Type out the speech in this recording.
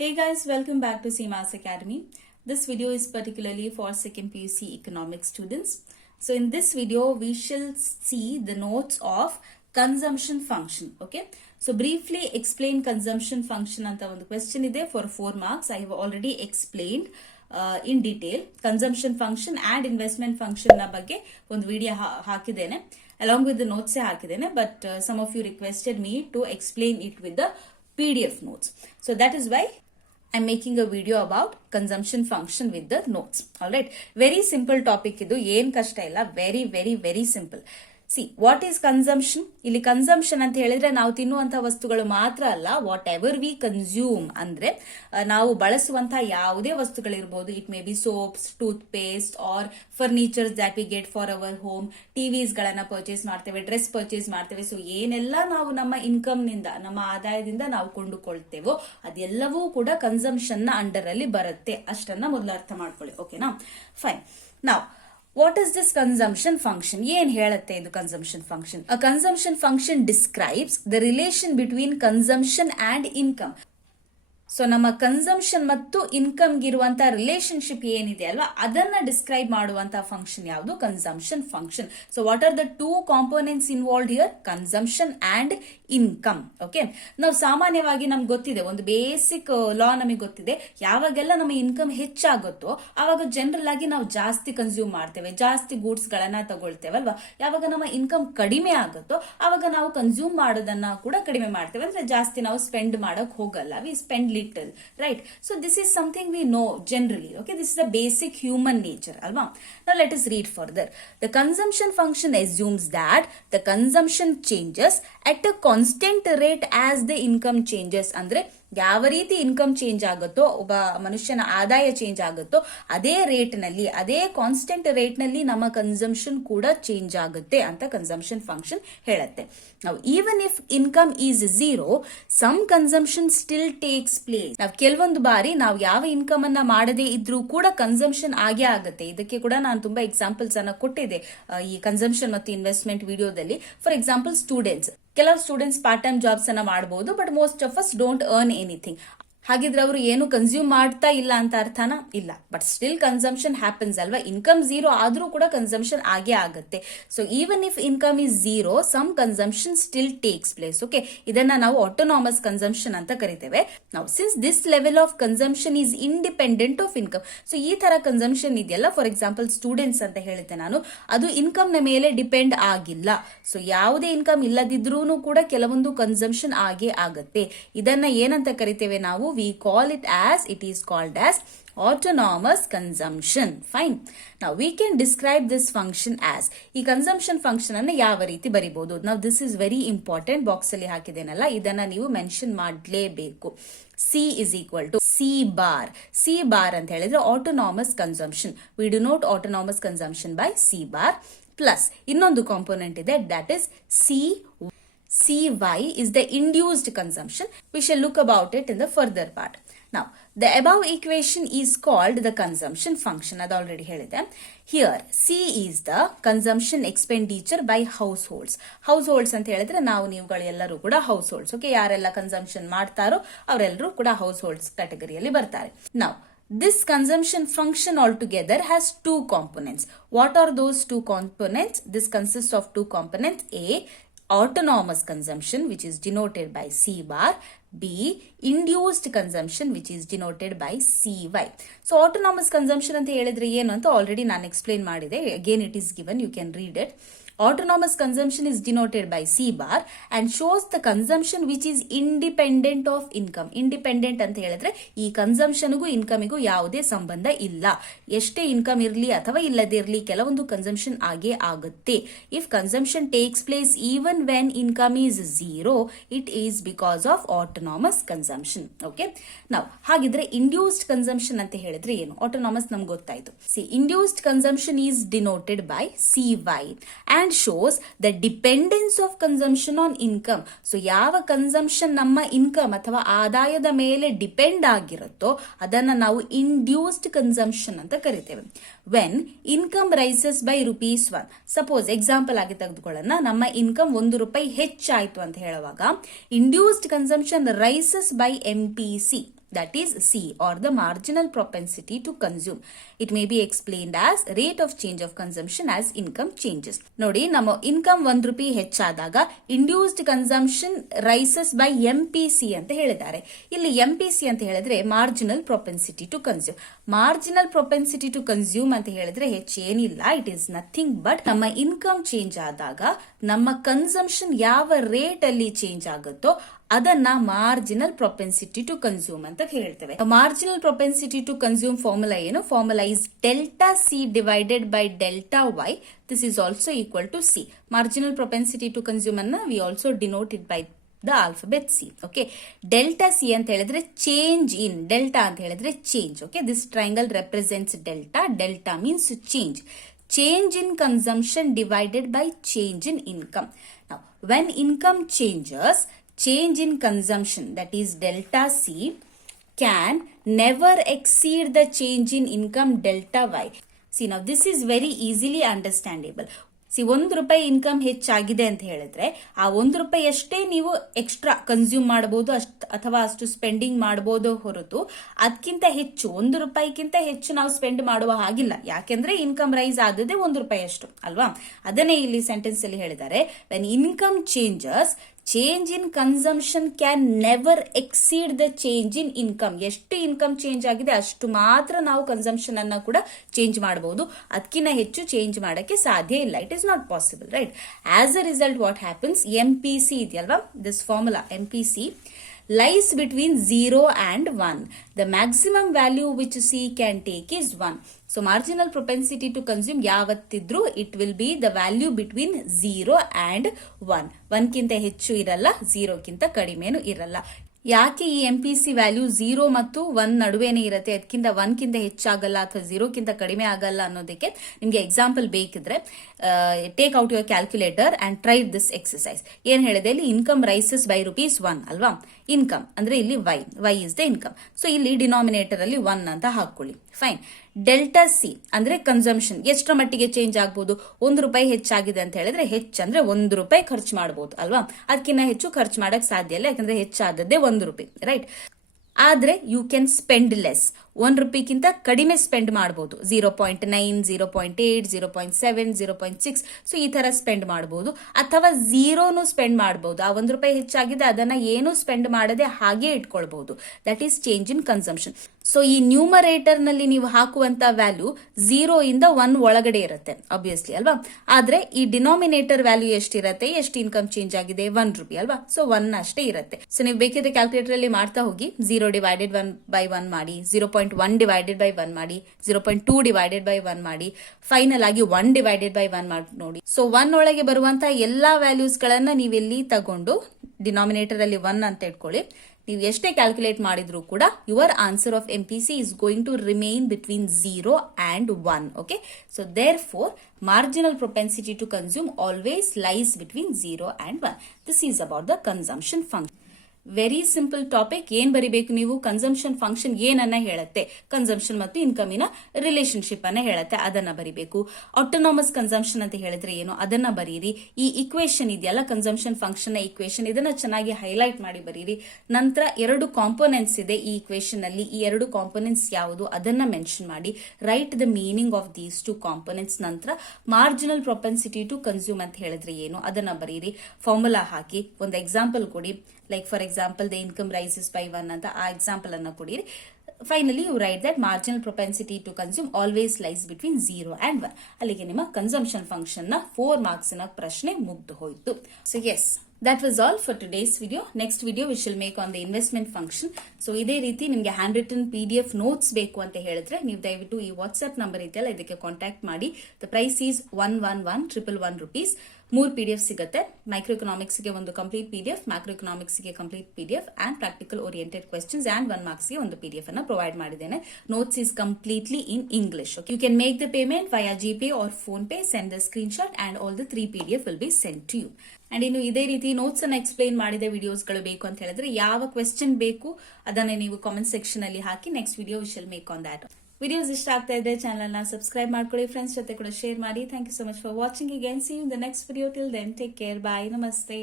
Hey guys, welcome back to CMAS Academy. This video is particularly for 2nd PUC economics students. So in this video, we shall see the notes of consumption function. Okay. So briefly explain consumption function anta ಒಂದು question ಇದೆ for 4 marks. I have already explained in detail consumption function and investment function ನ ಬಗ್ಗೆ ಒಂದು video ಹಾಕಿದ್ದೇನೆ. Along with the notes ಹಾಕಿದ್ದೇನೆ, but some of you requested me to explain it with the PDF notes. So that is why I'm making a video about consumption function with the notes. Alright. Very simple topic idu. Yen kashta illa. Very simple. See, what is consumption? ಇಲ್ಲಿ consumption ಅಂತ ಹೇಳಿದ್ರೆ ನಾವು ತಿನ್ನುವಂತಹ ವಸ್ತುಗಳು ಮಾತ್ರ ಅಲ್ಲ, what ever V consume ಅಂದ್ರೆ ನಾವು ಬಳಸುವಂತಹ ಯಾವುದೇ ವಸ್ತುಗಳಿರ್ಬೋದು. It may be soaps, toothpaste or furnitures that we get for our home. TVs ಗಳನ್ನ ಪರ್ಚೇಸ್ ಮಾಡ್ತೇವೆ, ಡ್ರೆಸ್ ಪರ್ಚೇಸ್ ಮಾಡ್ತೇವೆ. ಸೊ ಏನೆಲ್ಲ ನಾವು ನಮ್ಮ ಇನ್ಕಮ್ ನಿಂದ, ನಮ್ಮ ಆದಾಯದಿಂದ ನಾವು ಕೊಂಡುಕೊಳ್ತೇವೋ ಅದೆಲ್ಲವೂ ಕೂಡ ಕನ್ಸಂಪ್ಷನ್ ನ ಅಂಡರ್ ಅಲ್ಲಿ ಬರುತ್ತೆ. ಅಷ್ಟನ್ನ ಮೊದಲು ಅರ್ಥ ಮಾಡ್ಕೊಳ್ಳಿ. ಓಕೆನಾ? ಫೈನ್. ನಾವ್ what is this consumption function? ಏನ್ ಹೇಳುತ್ತೆ ಇದು consumption function? A consumption function describes the relation between consumption and income. So ನಮ್ಮ ಕನ್ಸಂಪ್ಷನ್ ಮತ್ತು ಇನ್ಕಮ್ ಗಿರುವಂತಹ ರಿಲೇಶನ್ಶಿಪ್ ಏನಿದೆ ಅಲ್ವಾ, ಅದನ್ನ ಡಿಸ್ಕ್ರೈಬ್ ಮಾಡುವಂತಹ ಫಂಕ್ಷನ್ ಯಾವುದು? Consumption function. So what are the two components involved here? Consumption and income. Okay, ನಾವು ಸಾಮಾನ್ಯವಾಗಿ ನಮ್ಗೆ ಗೊತ್ತಿದೆ, ಒಂದು ಬೇಸಿಕ್ ಲಾ ನಮಗೆ ಗೊತ್ತಿದೆ, ಯಾವಾಗೆಲ್ಲ ನಮ್ಮ ಇನ್ಕಮ್ ಹೆಚ್ಚಾಗುತ್ತೋ ಆವಾಗ ಜನರಲ್ ಆಗಿ ನಾವು ಜಾಸ್ತಿ ಕನ್ಸ್ಯೂಮ್ ಮಾಡ್ತೇವೆ, ಜಾಸ್ತಿ ಗೂಡ್ಸ್ ಗಳನ್ನ ತಗೊಳ್ತೇವೆ ಅಲ್ವಾ. ಯಾವಾಗ ನಮ್ಮ ಇನ್ಕಮ್ ಕಡಿಮೆ ಆಗುತ್ತೋ ಆವಾಗ ನಾವು ಕನ್ಸ್ಯೂಮ್ ಮಾಡೋದನ್ನ ಕೂಡ ಕಡಿಮೆ ಮಾಡ್ತೇವೆ, ಅಂದ್ರೆ ಜಾಸ್ತಿ ನಾವು ಸ್ಪೆಂಡ್ ಮಾಡಕ್ ಹೋಗಲ್ಲ. We spend little, right? So this is something we know generally. Okay, this is a basic human nature alva. Now let us read further. The consumption function assumes that the consumption changes at a constant rate as the income changes. Andre ಯಾವ ರೀತಿ income change ಆಗುತ್ತೋ, ಒಬ್ಬ ಮನುಷ್ಯನ ಆದಾಯ change ಆಗುತ್ತೋ ಅದೇ rate ನಲ್ಲಿ, ಅದೇ ಕಾನ್ಸ್ಟೆಂಟ್ ರೇಟ್ ನಲ್ಲಿ ನಮ್ಮ ಕನ್ಸಂಪ್ಷನ್ ಕೂಡ ಚೇಂಜ್ ಆಗುತ್ತೆ ಅಂತ ಕನ್ಸಂಪ್ಷನ್ ಫಂಕ್ಷನ್ ಹೇಳುತ್ತೆ. ನಾವು even if income is zero, some consumption still takes place. ನಾವು ಕೆಲವೊಂದು ಬಾರಿ ನಾವು ಯಾವ ಇನ್ಕಮ್ ಅನ್ನ ಮಾಡದೇ ಇದ್ರೂ ಕೂಡ ಕನ್ಸಂಪ್ಷನ್ ಆಗೇ ಆಗುತ್ತೆ. ಇದಕ್ಕೆ ಕೂಡ ನಾನು ತುಂಬಾ ಎಕ್ಸಾಂಪಲ್ಸ್ ಅನ್ನ ಕೊಟ್ಟಿದ್ದೆ ಈ ಕನ್ಸಂಪ್ಷನ್ ಮತ್ತು ಇನ್ವೆಸ್ಟ್ಮೆಂಟ್ ವಿಡಿಯೋದಲ್ಲಿ. ಫಾರ್ ಎಕ್ಸಾಂಪಲ್ ಸ್ಟೂಡೆಂಟ್ಸ್, ಕೆಲವು ಸ್ಟೂಡೆಂಟ್ಸ್ ಪಾರ್ಟ್ ಟೈಮ್ ಜಾಬ್ಸ್ ಅನ್ನ ಮಾಡಬಹುದು, but most of us don't earn anything. ಹಾಗಿದ್ರೆ ಅವರು ಏನು ಕನ್ಸ್ಯೂಮ್ ಮಾಡ್ತಾ ಇಲ್ಲ ಅಂತ ಅರ್ಥನಾ? ಇಲ್ಲ, ಬಟ್ ಸ್ಟಿಲ್ ಕನ್ಸಂಪ್ಷನ್ ಹ್ಯಾಪನ್ಸ್ ಅಲ್ವಾ. ಇನ್ಕಮ್ ಝೀರೋ ಆದ್ರೂ ಕೂಡ ಕನ್ಸಂಪ್ಷನ್ ಆಗೇ ಆಗುತ್ತೆ. So even if income is zero, some consumption still takes place. Okay, ಇದನ್ನ ನಾವು ಆಟೋನಾಮಸ್ ಕನ್ಸಂಪ್ಷನ್ ಅಂತ ಕರಿತೇವೆ. ನಾವು since this level of consumption is independent of income. So ಈ ತರ ಕನ್ಸಂಪ್ಷನ್ ಇದೆಯಲ್ಲ, ಫಾರ್ ಎಕ್ಸಾಂಪಲ್ ಸ್ಟೂಡೆಂಟ್ಸ್ ಅಂತ ಹೇಳಿದ್ದೆ ನಾನು, ಅದು ಇನ್ಕಮ್ ನ ಮೇಲೆ ಡಿಪೆಂಡ್ ಆಗಿಲ್ಲ. ಸೊ ಯಾವುದೇ ಇನ್ಕಮ್ ಇಲ್ಲದಿದ್ರೂ ಕೂಡ ಕೆಲವೊಂದು ಕನ್ಸಂಪ್ಷನ್ ಆಗೇ ಆಗುತ್ತೆ. ಇದನ್ನ ಏನಂತ ಕರಿತೇವೆ ನಾವು? We call it as, it is called as autonomous consumption. Fine. Now we can describe this function as, ಈ consumption function ಅನ್ನು ಯಾವ ರೀತಿ ಬರಿಬಹುದು? Now this is very important. Box ಅಲ್ಲಿ ಹಾಕಿದೇನಲ್ಲ, ಇದನ್ನ ನೀವು ಮೆನ್ಷನ್ ಮಾಡಲೇಬೇಕು. C is equal to C bar. C bar ಅಂತ ಹೇಳಿದ್ರೆ autonomous consumption. We denote autonomous consumption by C bar plus ಇನ್ನೊಂದು ಕಾಂಪೋನೆಂಟ್ ಇದೆ, that is CY is the induced consumption. We shall look about it in the further part. Now, the above equation is called the consumption function. Ad already helide. Here, C is the consumption expenditure by households. Households ಅಂತ ಹೇಳಿದ್ರೆ ನಾವು ನೀವುಗಳು ಎಲ್ಲರೂ ಕೂಡ households. Okay, ಯಾರೆಲ್ಲ consumption ಮಾಡ್ತಾರೋ ಅವರೆಲ್ಲರೂ ಕೂಡ households ಕ್ಯಾಟಗರಿಯಲ್ಲಿ ಬರ್ತಾರೆ. Now, this consumption function altogether has two components. What are those two components? This consists of two components. A, autonomous consumption, which is denoted by C bar. B, induced consumption, which is denoted by CY. So autonomous consumption ಅಂತ ಹೇಳಿದ್ರೆ ಏನು ಅಂತ already ನಾನು explain ಮಾಡಿದೆ. Again it is given, you can read it. Autonomous consumption is denoted by C bar and shows the consumption which is independent of income. Independent ಅಂತ ಹೇಳಿದ್ರೆ ಈ ಕನ್ಸಂಪ್ಷನ್ಗೂ ಇನ್ಕಮಿಗೂ ಯಾವುದೇ ಸಂಬಂಧ ಇಲ್ಲ. ಎಷ್ಟೇ ಇನ್ಕಮ್ ಇರಲಿ ಅಥವಾ ಇಲ್ಲದೇ ಇರಲಿ, ಕೆಲವೊಂದು ಕನ್ಸಂಪ್ಷನ್ ಆಗೇ ಆಗುತ್ತೆ. If consumption takes place even when income is zero, it is because of autonomous consumption. Okay, ನಾವು ಹಾಗಿದ್ರೆ ಇಂಡ್ಯೂಸ್ಡ್ ಕನ್ಸಂಪ್ಷನ್ ಅಂತ ಹೇಳಿದ್ರೆ ಏನು? ಆಟೋನಾಮಸ್ ನಮ್ಗೆ ಗೊತ್ತಾಯ್ತು. C, induced consumption is denoted by CY and shows the dependence of consumption on income. So ಯಾವ consumption ನಮ್ಮ income ಅಥವಾ ಆದಾಯದ ಮೇಲೆ ಡಿಪೆಂಡ್ ಆಗಿರುತ್ತೋ ಅದನ್ನ ನಾವು ಇಂಡ್ಯೂಸ್ಡ್ ಕನ್ಸಂಪ್ಷನ್ ಅಂತ ಕರಿತೇವೆ. When income rises by ₹1, suppose example ಆಗಿ ತೆಗೆದುಕೊಳ್ಳೋಣ, ನಮ್ಮ ಇನ್ಕಮ್ ₹1 ಹೆಚ್ಚಾಯ್ತು ಅಂತ ಹೇಳುವಾಗ induced consumption rises by MPC. that is C, or the marginal propensity to consume. It may be explained as rate of change of consumption as income changes. ನೋಡಿ, ನಮ್ಮ income ₹1 ಹೆಚ್ಚಾದಾಗ induced consumption rises by MPC ಅಂತ ಹೇಳಿದ್ದಾರೆ. ಇಲ್ಲಿ MPC ಅಂತ ಹೇಳಿದ್ರೆ marginal propensity to consume. Marginal propensity to consume ಅಂತ ಹೇಳಿದ್ರೆ ಹೆಚ್ಚೇನಿಲ್ಲ, ಇಟ್ ಈಸ್ ನಥಿಂಗ್ ಬಟ್ ನಮ್ಮ ಇನ್ಕಮ್ ಚೇಂಜ್ ಆದಾಗ ನಮ್ಮ ಕನ್ಸಂಪ್ಷನ್ ಯಾವ ರೇಟ್ ಅಲ್ಲಿ ಚೇಂಜ್ ಆಗುತ್ತೋ ಅದನ್ನ ಮಾರ್ಜಿನಲ್ ಪ್ರೊಪೆನ್ಸಿಟಿ ಟು ಕನ್ಸ್ಯೂಮ್ ಅಂತ ಹೇಳ್ತೇವೆ. Marginal propensity to consume formula ಏನು? Formula is delta C divided by delta Y. This is also equal to C. Marginal propensity to consume ಅನ್ನ we also denote it by the alphabet C. Okay, delta C ಅಂತ ಹೇಳಿದ್ರೆ change in, delta ಅಂತ ಹೇಳಿದ್ರೆ change. Okay, this triangle represents delta. Delta means change. Change in consumption divided by change in income. Now, when income changes, change in consumption, that is delta C, can never exceed the change in income delta Y. See, now this is very easily understandable. ₹1 income ಹೆಚ್ಚಾಗಿದೆ ಅಂತ ಹೇಳಿದ್ರೆ ಆ ₹1 ಅಷ್ಟೇ ನೀವು extra consume ಮಾಡಬಹುದು, ಅಥವಾ ಅಷ್ಟು spending ಮಾಡಬಹುದು ಹೊರತು ಅದಕ್ಕಿಂತ ಹೆಚ್ಚು ₹1 ಹೆಚ್ಚು ನಾವು ಸ್ಪೆಂಡ್ ಮಾಡುವ ಹಾಗಿಲ್ಲ. ಯಾಕೆಂದ್ರೆ ಇನ್ಕಮ್ ರೈಸ್ ಆದದೇ ₹1 ಅಷ್ಟು ಅಲ್ವಾ? ಅದನ್ನೇ ಇಲ್ಲಿ ಸೆಂಟೆನ್ಸ್ ಅಲ್ಲಿ ಹೇಳಿದ್ದಾರೆ, when income changes, change in consumption can never exceed the change in income. ಎಷ್ಟು ಇನ್ಕಮ್ ಚೇಂಜ್ ಆಗಿದೆ ಅಷ್ಟು ಮಾತ್ರ ನಾವು ಕನ್ಸಂಪ್ಷನ್ ಅನ್ನ ಕೂಡ ಚೇಂಜ್ ಮಾಡಬಹುದು, ಅದಕ್ಕಿಂತ ಹೆಚ್ಚು ಚೇಂಜ್ ಮಾಡಕ್ಕೆ ಸಾಧ್ಯ ಇಲ್ಲ. It is not possible, right? As a result what happens, MPC ಇದೆಯಲ್ವಾ, this formula MPC lies between 0 and 1. The maximum value which C can take is 1. So marginal propensity to consume ಯಾವತ್ತಿದ್ರೂ it will be the value between 0 and 1. 1 ಕಿಂತ ಹೆಚ್ಚು ಇರಲ್ಲ, 0 ಕಿಂತ ಕಡಿಮೆನೂ ಇರಲ್ಲ. ಯಾಕೆ ಈ MPC value 0 ಮತ್ತು 1 ನಡುವೆನೇ ಇರುತ್ತೆ, ಅದಕ್ಕಿಂತ 1 ಕಿಂತ ಹೆಚ್ಚಾಗಲ್ಲ ಅಥವಾ 0 ಕಿಂತ ಕಡಿಮೆ ಆಗಲ್ಲ ಅನ್ನೋದಕ್ಕೆ ನಿಮ್ಗೆ ಎಕ್ಸಾಂಪಲ್ ಬೇಕಿದ್ರೆ take out your calculator and try this exercise. ಏನ್ ಹೇಳಿದೆ, ಇಲ್ಲಿ ಇನ್ಕಮ್ ರೈಸಸ್ ಬೈ ₹1 ಅಲ್ವಾ? ಇನ್ಕಮ್ ಅಂದ್ರೆ ಇಲ್ಲಿ Y is the income. So ಇಲ್ಲಿ ಡಿನಾಮಿನೇಟರ್ ಅಲ್ಲಿ 1 ಅಂತ ಹಾಕೊಳ್ಳಿ. ಫೈನ್. ಡೆಲ್ಟಾ ಸಿ ಅಂದ್ರೆ ಕನ್ಸಂಪ್ಷನ್ ಎಷ್ಟರ ಮಟ್ಟಿಗೆ ಚೇಂಜ್ ಆಗ್ಬಹುದು? ₹1 ಹೆಚ್ಚಾಗಿದೆ ಅಂತ ಹೇಳಿದ್ರೆ ಹೆಚ್ಚಂದ್ರೆ ₹1 ಖರ್ಚು ಮಾಡಬಹುದು ಅಲ್ವಾ? ಅದಕ್ಕಿಂತ ಹೆಚ್ಚು ಖರ್ಚು ಮಾಡಕ್ ಸಾಧ್ಯ ಇಲ್ಲ, ಯಾಕಂದ್ರೆ ಹೆಚ್ಚಾದದ್ದೇ ₹1, ರೈಟ್? ಆದ್ರೆ ಯು ಕ್ಯಾನ್ ಸ್ಪೆಂಡ್ ಲೆಸ್. ₹1ಕಿಂತ ಕಡಿಮೆ ಸ್ಪೆಂಡ್ ಮಾಡಬಹುದು. 0.9, 0.8, 0.7, 0.6. ಸೊ ಈ ತರ ಸ್ಪೆಂಡ್ ಮಾಡಬಹುದು, ಅಥವಾ 0ನು ಸ್ಪೆಂಡ್ ಮಾಡಬಹುದು. ಆ ₹1 ಹೆಚ್ಚಾಗಿದೆ ಅದನ್ನ ಏನು ಸ್ಪೆಂಡ್ ಮಾಡದೆ ಹಾಗೆ ಇಟ್ಕೊಳ್ಬಹುದು. That is change in consumption. So ಈ ನ್ಯೂಮರೇಟರ್ ನಲ್ಲಿ ನೀವು ಹಾಕುವಂತ ವ್ಯಾಲ್ಯೂ 0 ಇಂದ 1 ಒಳಗಡೆ ಇರುತ್ತೆ ಆಬ್ವಿಯಸ್ಲಿ ಅಲ್ವಾ? ಆದ್ರೆ ಈ ಡಿನಾಮಿನೇಟರ್ ವ್ಯಾಲ್ಯೂ ಎಷ್ಟಿರತ್ತೆ, ಎಷ್ಟು ಇನ್ಕಮ್ ಚೇಂಜ್ ಆಗಿದೆ? ₹1 ಅಲ್ವಾ? ಸೊ 1 ಅಷ್ಟೇ ಇರುತ್ತೆ. ಸೊ ನೀವು ಬೇಕಿದ್ರೆ ಕ್ಯಾಲ್ಕುಲೇಟರ್ ಅಲ್ಲಿ ಮಾಡ್ತಾ ಹೋಗಿ. 0 ಡಿವೈಡೆಡ್ 1 ಬೈ 1 ಮಾಡಿ, 0.1 ಡಿವೈಡೆಡ್ ಬೈ 1 ಮಾಡಿ, 0.2 ಡಿವೈಡೆಡ್ ಬೈ 1 ಮಾಡಿ, ಫೈನಲ್ ಆಗಿ 1 ಡಿವೈಡೆಡ್ ಬೈ 1 ಮಾಡಿ ನೋಡಿ. ಸೊ 1 ಒಳಗೆ ಬರುವಂತಹ ಎಲ್ಲಾ ವ್ಯಾಲ್ಯೂಸ್ ಗಳನ್ನ ನೀವೆಲ್ಲಿ ತಗೊಂಡು ಡಿನಾಮಿನೇಟರ್ ಅಲ್ಲಿ 1 ಅಂತ ಇಟ್ಕೊಳ್ಳಿ. ನೀವು ಎಷ್ಟೇ ಕ್ಯಾಲ್ಕುಲೇಟ್ ಮಾಡಿದ್ರು ಕೂಡ your answer of MPC is going to remain between 0 and 1. Okay, so therefore marginal propensity to consume always lies between 0 and 1. This is about the consumption function. Very simple topic. ಏನ್ ಬರಿಬೇಕು ನೀವು? Consumption function ಏನನ್ನ ಹೇಳುತ್ತೆ, consumption ಮತ್ತು ಇನ್ಕಮಿನ relationship ಅನ್ನ ಹೇಳುತ್ತೆ, ಅದನ್ನ ಬರಿಬೇಕು. ಆಟೋನಾಮಸ್ ಕನ್ಸಂಪ್ಷನ್ ಅಂತ ಹೇಳಿದ್ರೆ ಏನು ಅದನ್ನ ಬರೀರಿ. ಈ ಇಕ್ವೇಶನ್ ಇದೆಯಲ್ಲ ಕನ್ಸಂಪ್ಷನ್ ಫಂಕ್ಷನ್ ಇಕ್ವೇಶನ್, ಇದನ್ನ ಚೆನ್ನಾಗಿ ಹೈಲೈಟ್ ಮಾಡಿ ಬರೀರಿ. ನಂತರ 2 ಕಾಂಪೋನೆಂಟ್ಸ್ ಇದೆ ಈ ಇಕ್ವೇಶನ್ ಅಲ್ಲಿ, ಈ 2 ಕಾಂಪೋನೆಂಟ್ಸ್ ಯಾವುದು ಅದನ್ನ ಮೆನ್ಷನ್ ಮಾಡಿ. Right the meaning of these 2 components. ನಂತರ ಮಾರ್ಜಿನಲ್ ಪ್ರೊಪೆನ್ಸಿಟಿ ಟು ಕನ್ಸ್ಯೂಮ್ ಅಂತ ಹೇಳಿದ್ರೆ ಏನು ಅದನ್ನ ಬರೀರಿ. ಫಾರ್ಮುಲಾ ಹಾಕಿ ಒಂದು ಎಕ್ಸಾಂಪಲ್ ಕೊಡಿ. Like for example the income rises by 1 ಅಂತ ಆ ಎಕ್ಸಾಂಪಲ್ ಅನ್ನ ಕೊಡಿರಿ. Finally you write that marginal propensity to consume always lies between 0 and 1. ಅಲ್ಲಿಗೆ ನಿಮ್ಮ ಕನ್ಸಂಪ್ಷನ್ ಫಂಕ್ಷನ್ ನ 4 ಮಾರ್ಕ್ಸ್ ನ ಪ್ರಶ್ನೆ ಮುಗ್ದು ಹೋಯ್ತು. So yes, that was all for today's video. Next video we shall make on the investment function. So ಇದೇ ರೀತಿ ನಿಮಗೆ ಹ್ಯಾಂಡ್ ರಿಟನ್ PDF ನೋಟ್ಸ್ ಬೇಕು ಅಂತ ಹೇಳಿದ್ರೆ ನೀವು ದಯವಿಟ್ಟು ಈ ವಾಟ್ಸ್ಆಪ್ ನಂಬರ್ ಇದೆಯಲ್ಲ ಇದಕ್ಕೆ ಕಾಂಟ್ಯಾಕ್ಟ್ ಮಾಡಿ. The price is 111,111 rupees. 3 PDF ಸಿಗುತ್ತೆ. ಮೈಕ್ರೋ ಎಕನಾಮಿಕ್ಸ್ ಗೆ ಒಂದು ಕಂಪ್ಲೀಟ್ PDF, ಮ್ಯಾಕ್ರೋ ಎಕನಾಮಿಕ್ಸ್ ಗೆ complete PDF and practical oriented questions and 1 marks ಗೆ ಒಂದು PDF ಅನ್ನ ಪ್ರೊವೈಡ್ ಮಾಡಿದ್ದೇನೆ. Notes is completely in English. You can make the payment via GPay or PhonePe. Send the screenshot and all the 3 PDF will be sent to you. And ಇನ್ನು ಇದೇ ರೀತಿ notes ಅನ್ನ explain ಮಾಡಿದ ವಿಡಿಯೋಸ್ಗಳು ಬೇಕು ಅಂತ ಹೇಳಿದ್ರೆ ಯಾವ ಕ್ವೆಶ್ಚನ್ ಬೇಕು ಅದನ್ನ ನೀವು ಕಾಮೆಂಟ್ ಸೆಕ್ಷನ್ ಅಲ್ಲಿ ಹಾಕಿ. Next video we shall make on that. Videos ಇಷ್ಟ ಆಗ್ತಾ ಇದ್ರೆ ಚಾನಲ್ ನ ಸಬ್ಸ್ಕ್ರೈಬ್ ಮಾಡ್ಕೊಳ್ಳಿ, ಫ್ರೆಂಡ್ಸ್ ಜೊತೆ ಕೂಡ ಶೇರ್ ಮಾಡಿ. Thank you so much for watching. Again see you in the next video. Till then take care, bye, ನಮಸ್ತೆ.